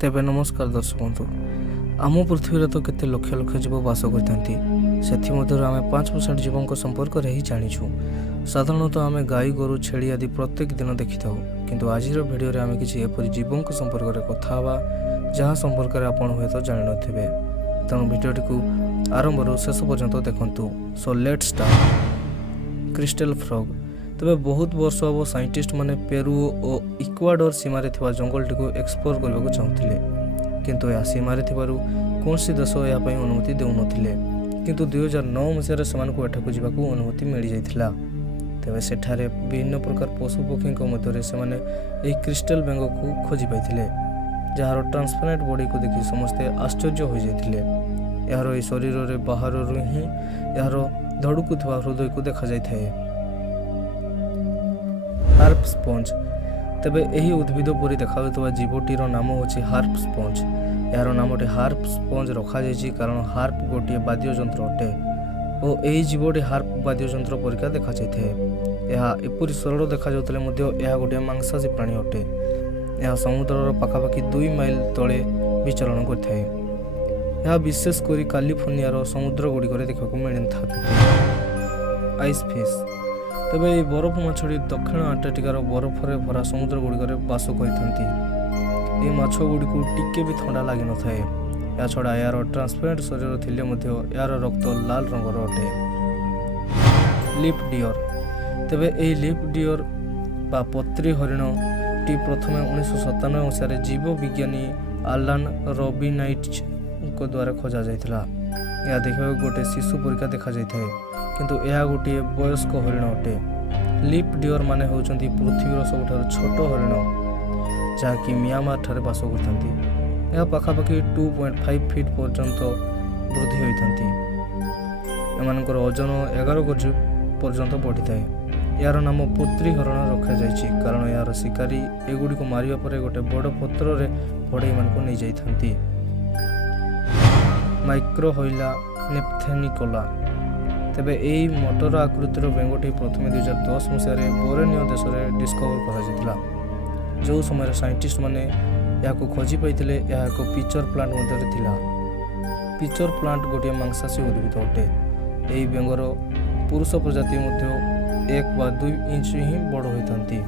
तेबे नमस्कार दर्शक बंधु आम पृथ्वी तो केते लक्ष लक्ष जीव बास करते आम 5% जीवों संपर्क में ही जाचु। साधारणतः आम गाई गोरु छेली आदि प्रत्येक दिन देखि था किंतु आज भिडियो आम किसी एपरी जीवों संपर्क में कथा जहाँ संपर्क में आपड़ हुए तो जान थे तेणु भिडियोटी को आरंभ शेष पर्यंत देखु। So let's start. Crystal frog. तेबे बहुत वर्ष हम साइंटिस्ट माने पेरू और इक्वाडोर सीमार जंगल टी एक्सप्लोर करने को चाहूले किंतु यह सीमार कौन सी देश यापाई अनुमति देउनथिले किंतु 2009 मसीह से अनुमति मिल जाता। तेबे सेठारे विभिन्न प्रकार पशु पक्षी मध्य से क्रिस्टल बेंग को खोजी पाई जार ट्रांसपेरेंट बॉडी को देखि समस्ते आश्चर्य हो जाते। यार शरीर में बाहर ही यार धड़कुवा हृदय को देखा जाए। Harp sponge. तेबे एही उद्भिद परी देखा जीवटीर नाम होची हार्प स्पंज। यार नामटी हार्प स्पंज रखा जायछि कारण हार्प गोटे वाद्य यंत्र अटे और यही जीवटी हार्प वाद्य यंत्र परिका देखा जाए। यह एपरी सरल देखा जाउतले मध्य यह गोटे मांसाशी प्राणी अटे। यह समुद्रर पाखापाखि 2 माइल तले विचरण करथाय। यह विशेषकर कैलिफोर्नियार समुद्र गुड़िक देखा मिल था। Ice fish. तेबे ये बरफ माछटी दक्षिण अंटार्कटिकार बरफरे भरा समुद्र गुड़िक बास करथांती। ये माछ गुड़िक टिके भी ठंडा लगी न थाए। या छड़ा यार ट्रांसपेरेंट शरीर थिले मध्य यार रक्त लाल रंगर अटे। Lip dear. तेबे ए लिप डियर बा पत्री हरिण टी प्रथम 1997 मसीह जीव विज्ञानी आलान रबिनाइट्ज द्वारा खोजा जाइथिला। यह देखा गोटे शिशु परीक्षा देखा जाए किंतु यह गोटे वयस्क हरिण अटे। लिप डियर माने होचंती पृथ्वीर सबुठार छोट हरिण जहाँकि म्यांमार ठारे बास करथांती। यह पाखापाखि 2.5 फीट पर्यंत वृद्धि होइथांती। एमानकर ओजन 11 केजी पर्यंत बढ़ी थाए। यार नाम पुत्री हरण रखा जाइछि कारण यार शिकारी एगुडी को मारिया परे गोटे बड़ पत्र रे पड़े मानको नै जाइथांती। माइक्रो होइला नेप्थेनिकोला। तेबे यही मोटर आकृतिर बेंगटी प्रथम 2010 मसीह बोरेनियो देश में डिस्कवर करा जो समय साइंटिस्ट माने या खोजी पाइथिले यह एक पिचर प्लांट मध्य थिला। पिचर प्लांट गोटे मांसाशी उद्भिद अटे। यही बेंगर पुरुष प्रजाति 1 वा 2 इंच ही बड़ होइथांती।